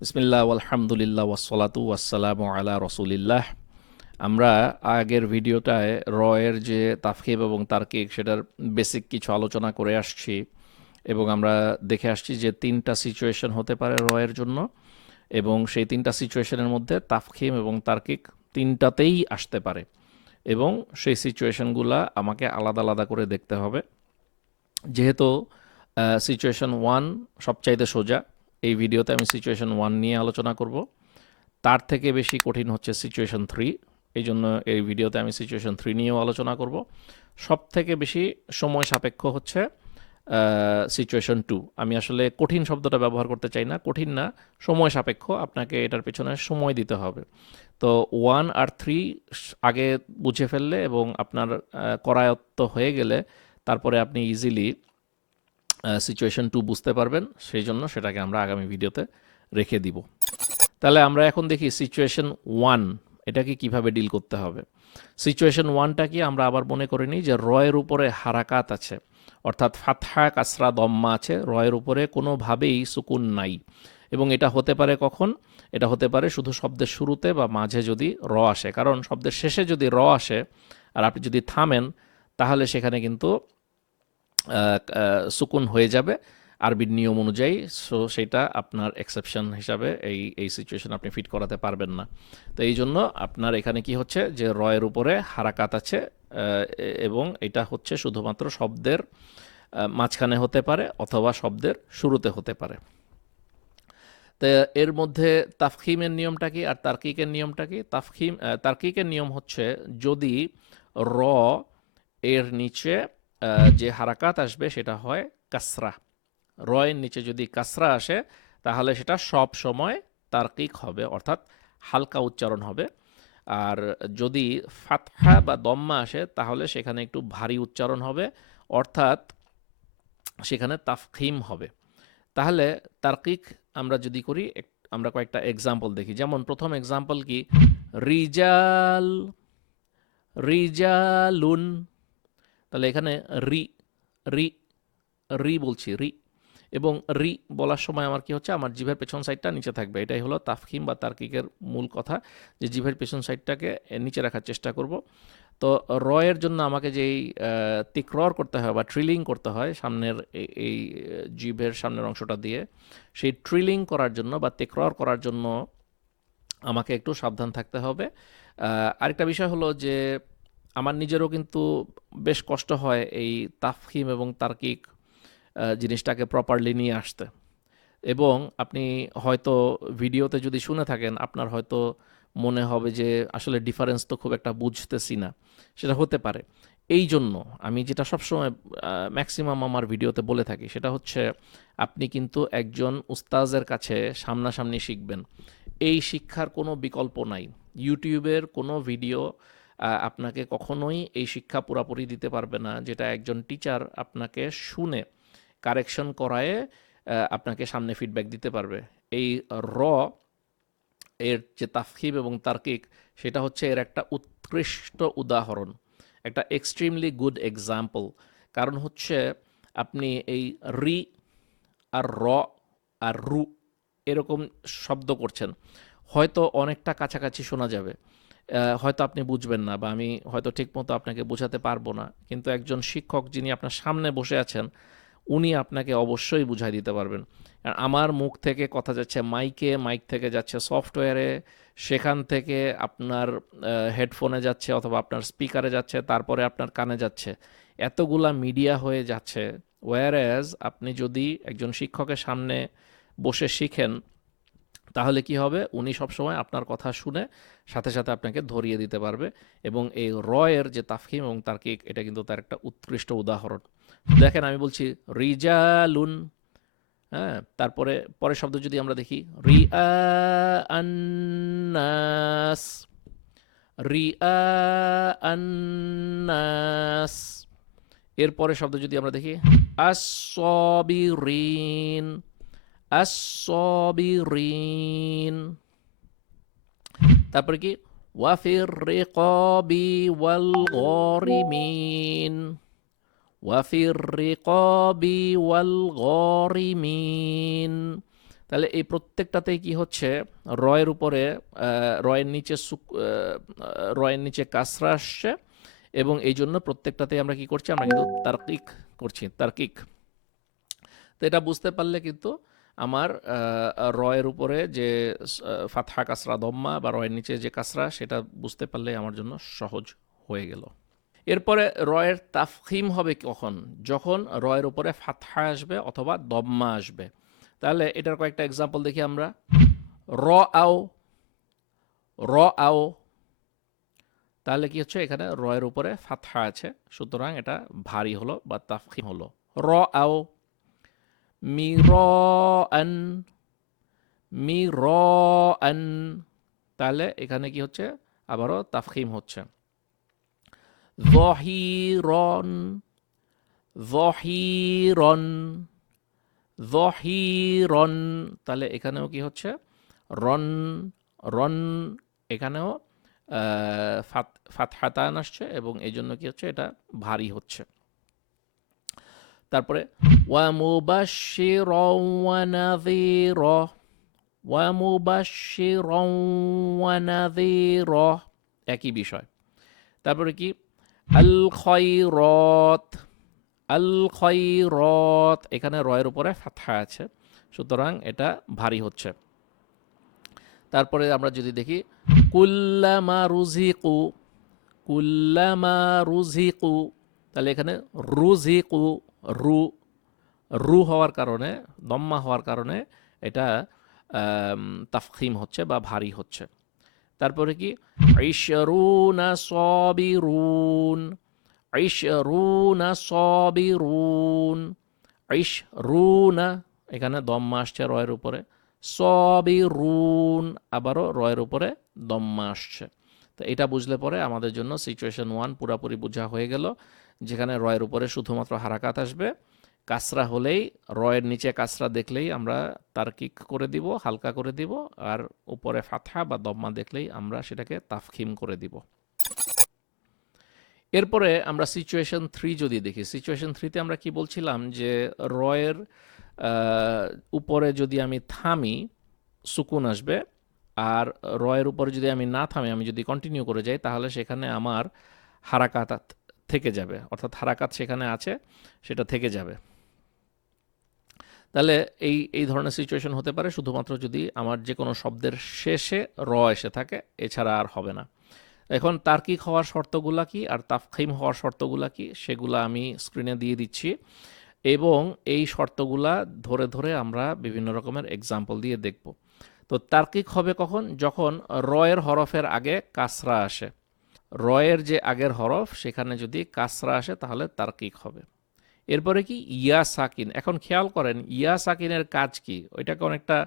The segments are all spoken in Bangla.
বিসমিল্লাহ, আলহামদুলিল্লাহ, ওয়াসসালাতু ওয়াসসালামু আলা রসুলিল্লাহ। আমরা আগের ভিডিওটায় রয়ের যে তাফকিব এবং তার্কিক সেটার বেসিক কিছু আলোচনা করে আসছি এবং আমরা দেখে আসছি যে তিনটা সিচুয়েশন হতে পারে রয়ের জন্য এবং সেই তিনটা সিচুয়েশনের মধ্যে তাফখিম এবং তার্কিক তিনটাতেই আসতে পারে এবং সেই সিচুয়েশনগুলা আমাকে আলাদা আলাদা করে দেখতে হবে। যেহেতু সিচুয়েশন ওয়ান সবচাইতে সোজা এই ভিডিওতে আমি সিচুয়েশন ওয়ান নিয়ে আলোচনা করব। তার থেকে বেশি কঠিন হচ্ছে সিচুয়েশন থ্রি এই জন্য এই ভিডিওতে আমি সিচুয়েশন থ্রি নিয়েও আলোচনা করব। সব থেকে বেশি সময় সাপেক্ষ হচ্ছে সিচুয়েশন টু আমি আসলে কঠিন শব্দটা ব্যবহার করতে চাই না। কঠিন না, সময় সাপেক্ষ। আপনাকে এটার পেছনে সময় দিতে হবে। তো ওয়ান আর থ্রি আগে বুঝে ফেললে এবং আপনার করায়ত্ত হয়ে গেলে তারপরে আপনি ইজিলি সিচুয়েশন টু বুঝতে পারবেন, সেই জন্য সেটাকে আমরা আগামী ভিডিওতে রেখে দিব। তাহলে আমরা এখন দেখি সিচুয়েশন ওয়ান এটাকে কীভাবে ডিল করতে হবে? সিচুয়েশন ওয়ানটা কি আমরা আবার মনে করে নিই যে রয়ের উপরে হারাকাত আছে, অর্থাৎ ফাতহা, কাসরা, দম্মা আছে, রয়ের উপরে কোনোভাবেই সুকুন নাই। এবং এটা হতে পারে কখন? এটা হতে পারে শুধু শব্দের শুরুতে বা মাঝে যদি র আসে, কারণ শব্দের শেষে যদি র আসে আর আপনি যদি থামেন, তাহলে সেখানে কিন্তু সুকুন হয়ে যাবে আরবির নিয়ম অনুযায়ী। সো সেটা আপনার এক্সেপশন হিসাবে এই এই সিচুয়েশন আপনি ফিট করাতে পারবেন না। তো এই জন্য আপনার এখানে কি হচ্ছে যে, রয়ের উপরে হারাকাত আছে এবং এটা হচ্ছে শুধুমাত্র শব্দের মাঝখানে হতে পারে অথবা শব্দের শুরুতে হতে পারে। তো এর মধ্যে তাফখিমের নিয়মটা কি আর তার্কিকের নিয়মটা কি? তাফখিম তার্কিকের নিয়ম হচ্ছে যদি র এর নিচে যে হারাকাত আসবে সেটা হয় কাসরা। রয়ের নিচে যদি কাসরা আসে, তাহলে সেটা সব সময় তার্কিক হবে, অর্থাৎ হালকা উচ্চারণ হবে। আর যদি ফাতহা বা দম্মা আসে, তাহলে সেখানে একটু ভারী উচ্চারণ হবে, অর্থাৎ সেখানে তাফখিম হবে। তাহলে তার্কিক আমরা যদি করি আমরা কয়েকটা এক্সাম্পল দেখি। যেমন প্রথম এক্সাম্পল কি? রিজাল, রিজালুন তাহলে এখানে রি রি রি বলছি, রি। এবং রি বলার সময় আমার কি হচ্ছে? আমার জিভের পেছন সাইডটা নিচে থাকবে। এটাই হলো তাফখিম বা তার্কিকের মূল কথা যে জিভের পেছন সাইডটাকে নিচে রাখার চেষ্টা করব। তো রয়ের জন্য আমাকে যেই তিক্রর করতে হয় বা ট্রিলিং করতে হয় সামনের এই- এই জিভের সামনের অংশটা দিয়ে, সেই ট্রিলিং করার জন্য বা তিক্রর করার জন্য আমাকে একটু সাবধান থাকতে হবে। আরেকটা বিষয় হলো যে আমার নিজেরও কিন্তু বেশ কষ্ট হয় এই তাফহিম এবং তার্কিক জিনিসটাকে প্রপারলি নিয়ে আসতে। এবং আপনি হয়তো ভিডিওতে যদি শুনে থাকেন, আপনার হয়তো মনে হবে যে আসলে ডিফারেন্স তো খুব একটা বুঝতেছি না। সেটা হতে পারে। এই জন্য আমি যেটা সবসময় ম্যাক্সিমাম আমার ভিডিওতে বলে থাকি, সেটা হচ্ছে আপনি কিন্তু একজন উস্তাজের কাছে সামনাসামনি শিখবেন। এই শিক্ষার কোনো বিকল্প নাই। ইউটিউবের কোনো ভিডিও আপনাকে কখনোই এই শিক্ষা পুরাপুরি দিতে পারবে না যেটা একজন টিচার আপনাকে শুনে কারেকশন করায় আপনাকে সামনে ফিডব্যাক দিতে পারবে। এই র, এর যে তাফকিব এবং তার্কিক, সেটা হচ্ছে এর একটা উৎকৃষ্ট উদাহরণ, একটা এক্সট্রিমলি গুড এক্সাম্পল কারণ হচ্ছে আপনি এই রি আর র আর রু এরকম শব্দ করছেন, হয়তো অনেকটা কাছাকাছি শোনা যাবে। হয়তো আপনি বুঝবেন না বা আমি হয়তো ঠিকমতো আপনাকে বোঝাতে পারব না। কিন্তু একজন শিক্ষক যিনি আপনার সামনে বসে আছেন, উনি আপনাকে অবশ্যই বুঝাই দিতে পারবেন। আমার মুখ থেকে কথা যাচ্ছে মাইকে, মাইক থেকে যাচ্ছে সফটওয়্যারে, সেখান থেকে আপনার হেডফোনে যাচ্ছে অথবা আপনার স্পিকারে যাচ্ছে, তারপরে আপনার কানে যাচ্ছে। এতগুলা মিডিয়া হয়ে যাচ্ছে। ওয়ার অ্যাজ আপনি যদি একজন শিক্ষকের সামনে বসে শিখেন তাহলে কি হবে? উনি সবসময় আপনার কথা শুনে সাথে সাথে আপনাকে ধরিয়ে দিতে পারবে এবং এই রয়ের যে তাফহিম এবং তার্কিক এটা কিন্তু তার একটা উৎকৃষ্ট উদাহরণ। দেখেন আমি বলছি, রিজালুন হ্যাঁ? তারপরে, পরের শব্দ যদি আমরা দেখি রিআ আন্নাস রিআ আন্নাস এরপরে শব্দ যদি আমরা দেখি আসবিরিন আসবিরিন তারপরে কি ওয়াফির রিকাবি ওয়াল গরিমিন ওয়াফির রিকাবি ওয়াল গরিমিন তাহলে এই প্রত্যেকটাতেই কি হচ্ছে রয়ের উপরে রয়ের নিচে রয়ের নিচে কাসরা আসছে এবং এই জন্য প্রত্যেকটাতেই আমরা কি করছি আমরা কিন্তু তার্কিক করছি তার্কিক তো এটা বুঝতে পারলে কিন্তু আমার রয়ের উপরে যে ফাতহা কাসরা, দম্মা বা রয়ের নিচে যে কাসরা, সেটা বুঝতে পারলে আমার জন্য সহজ হয়ে গেল। এরপরে রয়ের তাফখিম হবে কখন? যখন রয়ের উপরে ফাতহা আসবে অথবা দম্মা আসবে। তাহলে এটার কয়েকটা এক্সাম্পল দেখি আমরা। র আও র আও, তাহলে কি হচ্ছে? এখানে রয়ের উপরে ফাতহা আছে, সুতরাং এটা ভারী হলো বা তাফখিম হলো। র আও মিরন মিরন তাহলে এখানে কি হচ্ছে? আবারও তাফখিম হচ্ছে। জহিরন জহিরন জহিরন তাহলে এখানেও কি হচ্ছে? রন রন, এখানেও ফাতহাতান আসছে এবং এই জন্য কি হচ্ছে? এটা ভারী হচ্ছে। তারপরে একই বিষয়। তারপরে কি? আল খয়রত আল খয়রত এখানে রয়ের উপরে ফাথা আছে, সুতরাং এটা ভারী হচ্ছে। তারপরে আমরা যদি দেখি, কুল্লামা রুজিকু কুল্লামা রুজিকু তাহলে এখানে রুজিকু রু রু হওয়ার কারণে দম্মা হওয়ার কারণে এটা আম, তাফখিম হচ্ছে বা ভারী হচ্ছে। তারপরে কি? এখানে দম্মা আসছে রয়ের উপরে সবিরুন আবারও রয়ের উপরে দম্মা আসছে। তো এটা বুঝলে পরে আমাদের জন্য সিচুয়েশন ওয়ান পুরাপুরি বোঝা হয়ে গেল। যেখানে রয়ের উপরে শুধুমাত্র হারাকাত আসবে। কাসরা হলেই, রয়ের নিচে কাসরা দেখলেই আমরা তার্কিক করে দিব, হালকা করে দিব, আর উপরে ফাথা বা দম্মা দেখলেই আমরা সেটাকে তাফখিম করে দিব। এরপরে আমরা সিচুয়েশন থ্রি যদি দেখি সিচুয়েশন থ্রিতে আমরা কি বলছিলাম যে রয়ের উপরে যদি আমি থামি, সুকুন আসবে, আর রয়ের উপরে যদি আমি না থামি, আমি যদি কন্টিনিউ করে যাই, তাহলে সেখানে আমার হারাকাত থেকে যাবে, অর্থাৎ হারাকাত সেখানে আছে, সেটা থেকে যাবে। তাহলে এই এই ধরনের সিচুয়েশন হতে পারে, শুধুমাত্র যদি আমার যে কোনো শব্দের শেষে র এসে থাকে, এছাড়া আর হবে না। এখন তার্কিক হওয়ার শর্তগুলা কি, আর তাফখিম হওয়ার শর্তগুলা কি, সেগুলা আমি স্ক্রিনে দিয়ে দিচ্ছি। এবং এই শর্তগুলা ধরে ধরে আমরা বিভিন্ন রকমের এক্সাম্পল দিয়ে দেখব। তো তার্কিক হবে কখন? যখন রয়ের হরফের আগে কাসরা আসে। রয়ের যে আগের হরফ, সেখানে যদি কাসরা আসে, তাহলে তার্কিক হবে। এরপরে কি? ইয়া সাকিন। এখন খেয়াল করেন, ইয়া সাকিনের কাজ কি? ওইটাকে অনেকটা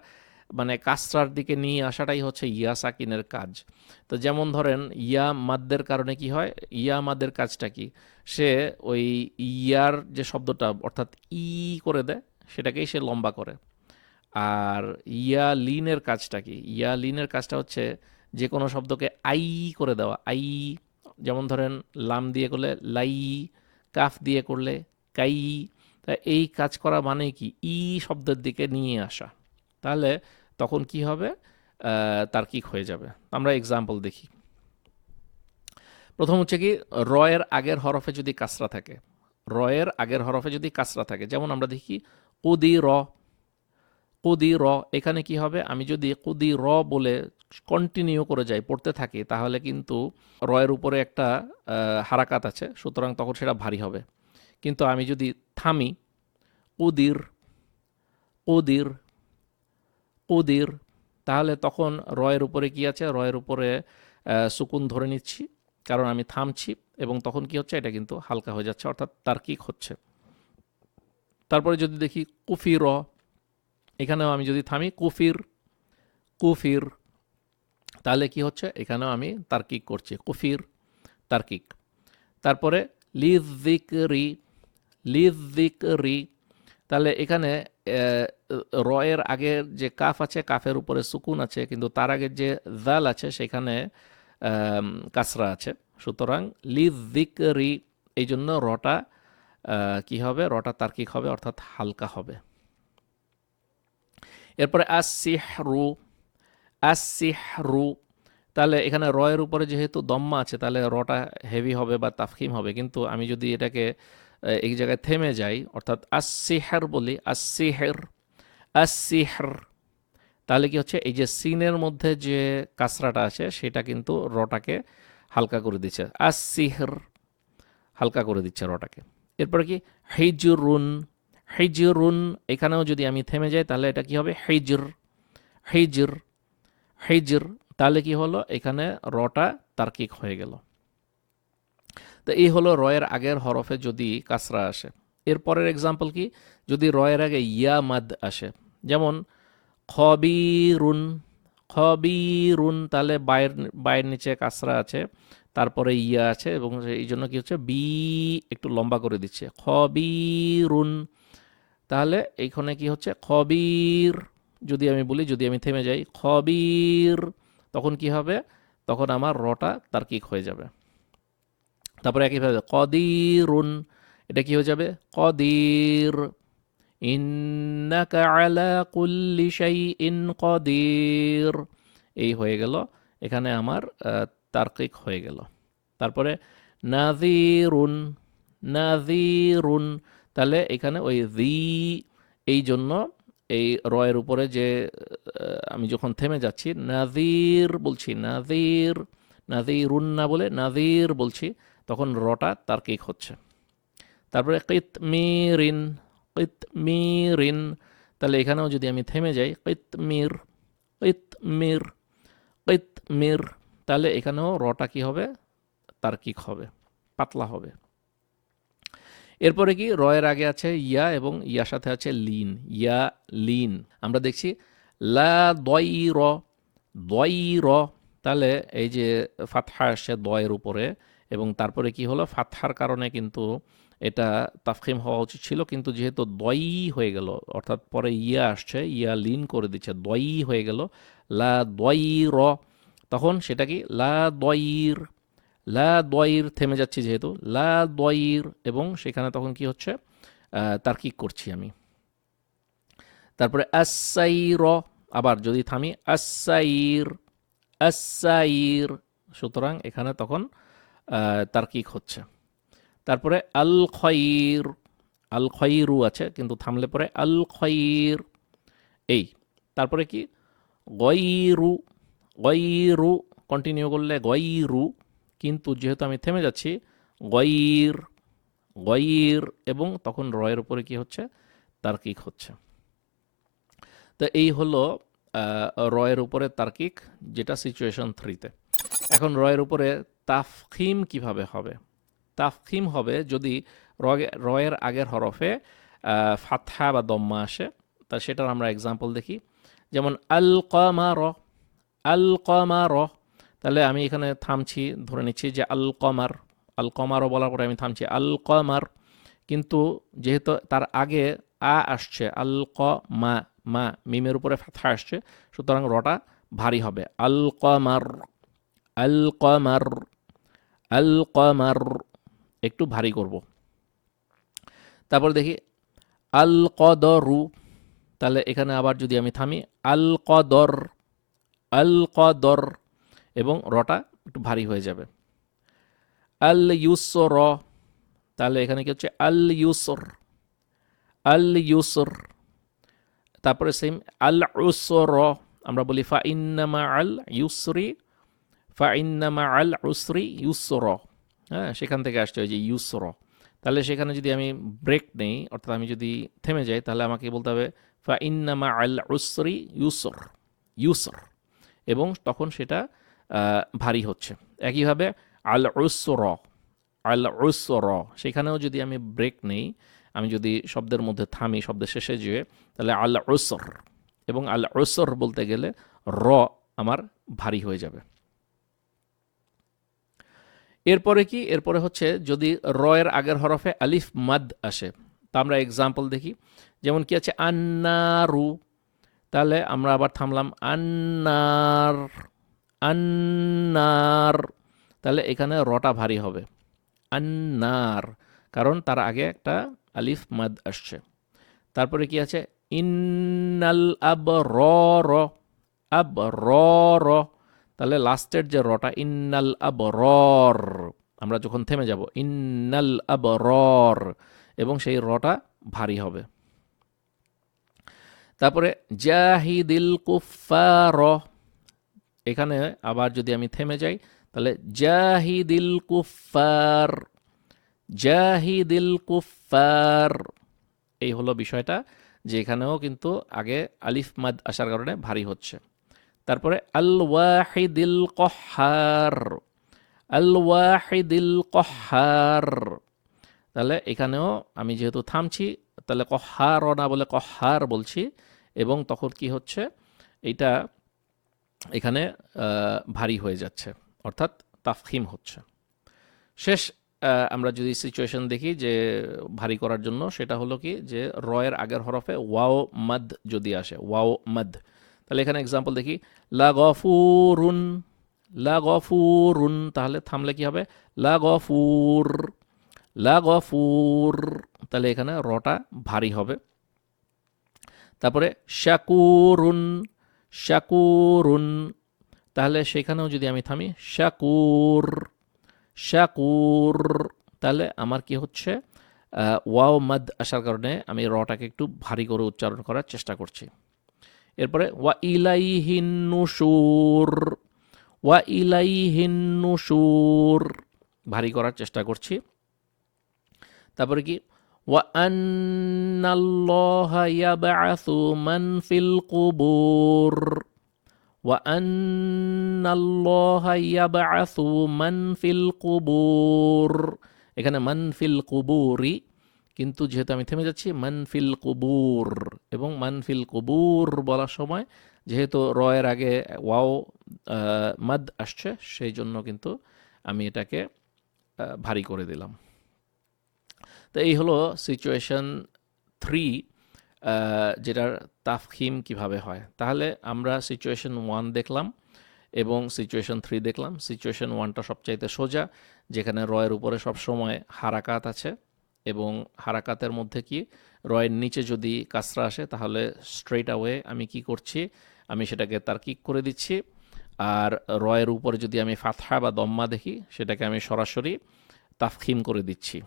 মানে কাসরার দিকে নিয়ে আসাটাই হচ্ছে ইয়া সাকিনের কাজ। তো যেমন ধরেন, ইয়া মাদ্দের কারণে কি হয়? ইয়া মাদ্দের কাজটা কি? সে ওই ইয়ার যে শব্দটা, অর্থাৎ ই করে দেয়, সেটাকেই সে লম্বা করে। আর ইয়া লিনের কাজটা কি? ইয়া লিনের কাজটা হচ্ছে যে কোনো শব্দকে আই করে দেওয়া, আই যেমন ধরেন লাম দিয়ে করলে লাই, কাফ দিয়ে করলে কাই, তা এই কাজ করা মানে কি? ই শব্দের দিকে নিয়ে আসা। তাহলে তখন কি হবে? তার্কিক হয়ে যাবে। আমরা এক্সাম্পল দেখি। প্রথম হচ্ছে কি, রয়ের আগের হরফে যদি কাসরা থাকে, রয়ের আগের হরফে যদি কাসরা থাকে, যেমন আমরা দেখি, কুদি র কুদি র, এখানে কি হবে? আমি যদি কুদি র বলে কন্টিনিউ করে যাই পড়তে থাকি, তাহলে কিন্তু রয়ের উপরে একটা হারাকাত আছে, সুতরাং তখন সেটা ভারী হবে। কিন্তু আমি যদি থামি, উদির উদির উদির, তাহলে তখন রয়ের উপরে কি আছে? রয়ের উপরে সুকুন ধরে নিচ্ছি, কারণ আমি থামছি, এবং তখন কি হচ্ছে? এটা কিন্তু হালকা হয়ে যাচ্ছে, অর্থাৎ তার্কিক হচ্ছে। তারপরে যদি দেখি কুফি র এখানেও আমি যদি থামি, কুফির কুফির তাহলে কি হচ্ছে? এখানেও আমি তার্কিক করছি। কুফির তার্কিক। তারপরে লিজিকরি লিজিকরি তাহলে এখানে রয়ের আগের যে কাফ আছে, কাফের উপরে সুকুন আছে, কিন্তু তার আগের যে জাল আছে, সেখানে কাসরা আছে। সুতরাং লিজিক রি এই জন্য রটা কি হবে? রটা তার্কিক হবে, অর্থাৎ হালকা হবে। এরপরে আসিহরু আসিহরু তাহলে এখানে রয়ের উপরে যেহেতু দম্মা আছে, তাহলে রটা হেভি হবে বা তাফখিম হবে। কিন্তু আমি যদি এটাকে এক জায়গায় থেমে যাই, অর্থাৎ আসিহার বলি আসিহের আসিহর তাহলে কি হচ্ছে? এই যে সিনের মধ্যে যে কাসরাটা আছে, সেটা কিন্তু রটাকে হালকা করে দিচ্ছে। আসিহর হালকা করে দিচ্ছে রটাকে। এরপরে কি? হিজরুন হিজরুন, এখানেও যদি আমি থেমে যাই, তাহলে এটা কি হবে? হিজর হিজর হিজর, তাহলে কি হলো? এখানে রটা তার্কিক হয়ে গেল। তো এই হলো রয়ের আগের হরফে যদি কাসরা আসে। এরপরের এক্সাম্পল কি? যদি রয়ের আগে ইয়া মাদ আসে, যেমন খবিরুন খবিরুন, তাহলে বায়ের বায়ের নিচে কাসরা আছে, তারপরে ইয়া আছে, এবং এই জন্য কি হচ্ছে? বি একটু লম্বা করে দিচ্ছে। খবিরুন, তাহলে এইখানে কি হচ্ছে? খবির যদি আমি বলি, যদি আমি থেমে যাই, খবির, তখন কি হবে? তখন আমার রটা তার্কিক হয়ে যাবে। তারপরে একইভাবে, কদিরুন, এটা কি হয়ে যাবে? কদির শাইইন কদির। এই হয়ে গেল, এখানে আমার তার্কিক হয়ে গেল। তারপরে নাজিরুন নাজিরুন তাহলে এখানে ওই রি এই জন্য এই রয়ের উপরে যে আমি যখন থেমে যাচ্ছি নাজির বলছি নাজির নাজিরুন না বলে নাজির বলছি, তখন রটা তার্কিক হচ্ছে। তারপরে কিতমিরিন কিতমিরিন, তাহলে এখানেও যদি আমি থেমে যাই, কিতমির কিতমির কিতমির, তাহলে এখানেও রটা কি হবে? তার্কিক হবে, পাতলা হবে। এরপরে কি? রয়ের আগে আছে ইয়া এবং ইয়ার সাথে আছে লিন। ইয়া, লিন। আমরা দেখছি, লা দই র দই র তাহলে এই যে ফাতহা আসছে দয়ের উপরে এবং তারপরে কি হলো? ফাতহার কারণে কিন্তু এটা তাফখিম হওয়া উচিত ছিল, কিন্তু যেহেতু দই হয়ে গেল, অর্থাৎ পরে ইয়া আসছে, ইয়া লিন করে দিচ্ছে দই হয়ে গেল, লা দই র তখন সেটা কি? লা দইর লা দইর থেমে যাচ্ছি যেহেতু, লা দইর এবং সেখানে তখন কি হচ্ছে? তার্কিক করছি আমি। তারপরে আসাইর আবার যদি থামি আসাইর আসাইর সুতরাং এখানে তখন তার্কিক হচ্ছে। তারপরে আল খয়ির আল খয়িরু আছে, কিন্তু থামলে পরে আল খয়ির এই, তারপরে কি? গয়রু গয়রু কন্টিনিউ করলে গয়রু কিন্তু যেহেতু আমি থেমে যাচ্ছি, গয়ির গয়ির এবং তখন রয়ের উপরে কি হচ্ছে? তার্কিক হচ্ছে। তো এই হলো রয়ের উপরে তার্কিক, যেটা সিচুয়েশন থ্রিতে এখন রয়ের উপরে তাফখিম কীভাবে হবে? তাফখিম হবে যদি রয়ের আগের হরফে ফাথা বা দম্মা আসে, তা সেটার আমরা এক্সাম্পল দেখি। যেমন আল কমার আল কমার তাহলে আমি এখানে থামছি, ধরে নিচ্ছি যে আল কমার আল কমারও বলার পরে আমি থামছি। আল কমার কিন্তু যেহেতু তার আগে আ আসছে আল ক মা মা মিমের উপরে ফাথা আসছে, সুতরাং রটা ভারী হবে। আল কমার আল কমার আল কমার একটু ভারী করব। তারপর দেখি আল কদরু তাহলে এখানে আবার যদি আমি থামি আল কদর আল কদর এবং রটা একটু ভারী হয়ে যাবে। আল ইউসর, তাহলে এখানে কি হচ্ছে? আল ইউসর আল ইউসর। তারপরে সেম আল উসর, আমরা বলি ফা ইন্নামা আল ইউসরি, ফা ইন্নামা আল উসরি ইউসর। হ্যাঁ সেখান থেকে আসতে ওই যে ইউসর। তাহলে সেখানে যদি আমি ব্রেক নেই, অর্থাৎ আমি যদি থেমে যাই, তাহলে আমাকে বলতে হবে ফা ইন্নামা আল উসরি ইউসর ইউসর। এবং তখন সেটা ভারী হচ্ছে। একইভাবে আল উসর আল উসর সেখানেও যদি আমি ব্রেক নেই, আমি যদি শব্দের মধ্যে থামি, শব্দের শেষে যেয়ে, তাহলে আল উসর এবং আল উসর বলতে গেলে র আমার ভারী হয়ে যাবে। এরপরে কি? এরপরে হচ্ছে যদি র এর আগের হরফে আলিফ মাদ আসে, তা আমরা এক্সাম্পল দেখি। যেমন কি আছে আন্নারু, তাহলে আমরা আবার থামলাম আন্নার আন্নার। তাহলে এখানে রটা ভারী হবে। আন্নার। কারণ তার আগে একটা আলিফ মাদ আসছে। তারপরে কি আছে? ইন্নাল আবর র তাহলে লাস্টের যে রটা, ইন্নাল আবরর। আমরা যখন থেমে যাব, ইন্নাল আবরর। এবং সেই রটা ভারী হবে। তারপরে জাহিদিল কুফার এখানে আবার যদি আমি থেমে যাই, তাহলে জাহিদিল কুফার জাহিদিল কুফার এই হলো বিষয়টা যে এখানেও কিন্তু আগে আলিফ মাদ আসার কারণে ভারী হচ্ছে। তারপরে আল ওয়াহিদিল কহার আল ওয়াহিদিল কহার। তাহলে এখানেও আমি যেহেতু থামছি, তাহলে কহার না বলে কহার বলছি, এবং তখন কি হচ্ছে? এইটা এখানে ভারী হয়ে যাচ্ছে, অর্থাৎ তাফহিম হচ্ছে। শেষ আমরা যদি সিচুয়েশন দেখি যে ভারী করার জন্য, সেটা হলো কি যে রয়ের আগের হরফে ওয়াও মদ যদি আসে, ওয়াও মদ। তাহলে এখানে এক্সাম্পল দেখি লা গফুরুন লা গফুরুন তাহলে থামলে কি হবে? লা গফুর লা গফুর তাহলে এখানে রটা ভারী হবে। তারপরে শাকুরুন শাকুরুন। তাহলে সেখানেও যদি আমি থামি, শাকুর শাকুর, তাহলে আমার কি হচ্ছে? ওয়াও মাদ আসার কারণে আমি রটাকে একটু ভারী করে উচ্চারণ করার চেষ্টা করছি। এরপরে, ওয়া ইলাইহিন নুশুর, ওয়া ইলাইহিন নুশুর, ভারী করার চেষ্টা করছি। তারপরে কি? ওয়া আন্নাল্লাহা ইয়াবআসু মান ফিল কুবুর ওয়া আন্নাল্লাহা ইয়াবআসু মান ফিল কুবুর এখানে মান ফিল কুবুরি কিন্তু যেহেতু আমি থেমে যাচ্ছি, মান ফিল কুবুর এবং মান ফিল কুবুর বলার সময় যেহেতু রয়ের আগে ওয়াও মাদ আসছে, সেই জন্য কিন্তু আমি এটাকে ভারী করে দিলাম। তো এই হলো সিচুয়েশন থ্রি যেটার তাফহিম কীভাবে হয়। তাহলে আমরা সিচুয়েশন ওয়ান দেখলাম এবং সিচুয়েশন থ্রি দেখলাম। সিচুয়েশন ওয়ানটা সবচাইতে সোজা, যেখানে রয়ের উপরে সবসময় হারাকাত আছে এবং হারাকাতের মধ্যে কি? রয়ের নিচে যদি কাসরা আসে, তাহলে স্ট্রেট অ্যাওয়ে আমি কি করছি? আমি সেটাকে তার কিক করে দিচ্ছি। আর রয়ের উপরে যদি আমি ফাতহা বা দম্মা দেখি, সেটাকে আমি সরাসরি তাফখিম করে দিচ্ছি।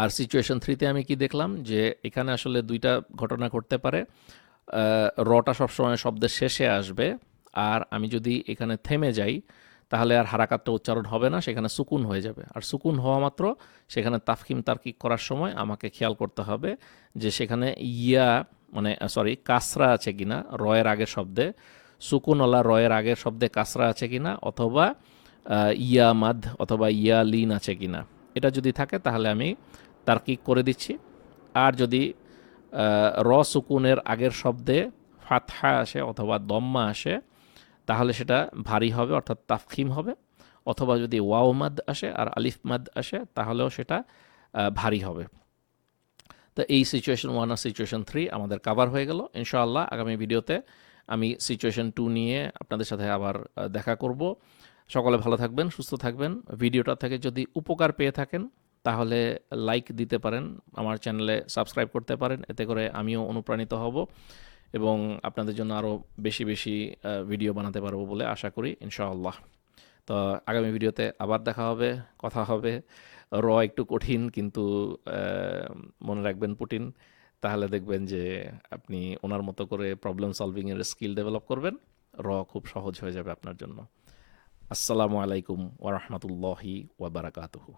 আর সিচুয়েশন থ্রিতে আমি কি দেখলাম যে এখানে আসলে দুইটা ঘটনা ঘটতে পারে। রটা সবসময় শব্দের শেষে আসবে আর আমি যদি এখানে থেমে যাই তাহলে আর হারাকাতটা উচ্চারণ হবে না, সেখানে সুকুন হয়ে যাবে। আর সুকুন হওয়া মাত্র সেখানে তাফকিম তার্কিক করার সময় আমাকে খেয়াল করতে হবে যে সেখানে ইয়া মানে সরি কাসরা আছে কিনা, রয়ের আগের শব্দে। সুকুনওয়ালা রয়ের আগের শব্দে কাসরা আছে কিনা অথবা ইয়া মাদ অথবা ইয়া লিন আছে কিনা। এটা যদি থাকে তাহলে আমি তার্কিক করে দিচ্ছি। আর যদি র সুকুনের আগের শব্দে ফাতহা আসে অথবা দম্মা আসে, তাহলে সেটা ভারী হবে, অর্থাৎ তাফখিম হবে। অথবা যদি ওয়াও মাদ আসে আর আলিফ মাদ আসে, তাহলেও সেটা ভারী হবে। তো এই সিচুয়েশন ওয়ান আর সিচুয়েশন থ্রি আমাদের কাভার হয়ে গেল। ইনশাআল্লাহ আগামী ভিডিওতে আমি সিচুয়েশন টু নিয়ে আপনাদের সাথে আবার দেখা করব। সকলে ভালো থাকবেন, সুস্থ থাকবেন। ভিডিওটা থেকে যদি উপকার পেয়ে থাকেন তাহলে লাইক দিতে পারেন, আমার চ্যানেলে সাবস্ক্রাইব করতে পারেন, এতে করে আমিও অনুপ্রাণিত হব এবং আপনাদের জন্য আরও বেশি বেশি ভিডিও বানাতে পারব বলে আশা করি, ইনশাআল্লাহ। তো আগামী ভিডিওতে আবার দেখা হবে, কথা হবে। র একটু কঠিন কিন্তু মনে রাখবেন পুটিন। তাহলে দেখবেন যে আপনি ওনার মতো করে প্রবলেম সলভিংয়ের স্কিল ডেভেলপ করবেন, র খুব সহজ হয়ে যাবে আপনার জন্য। আসসালামু আলাইকুম ওরহমতুল্লাহি ওয়াবারাকাতুহু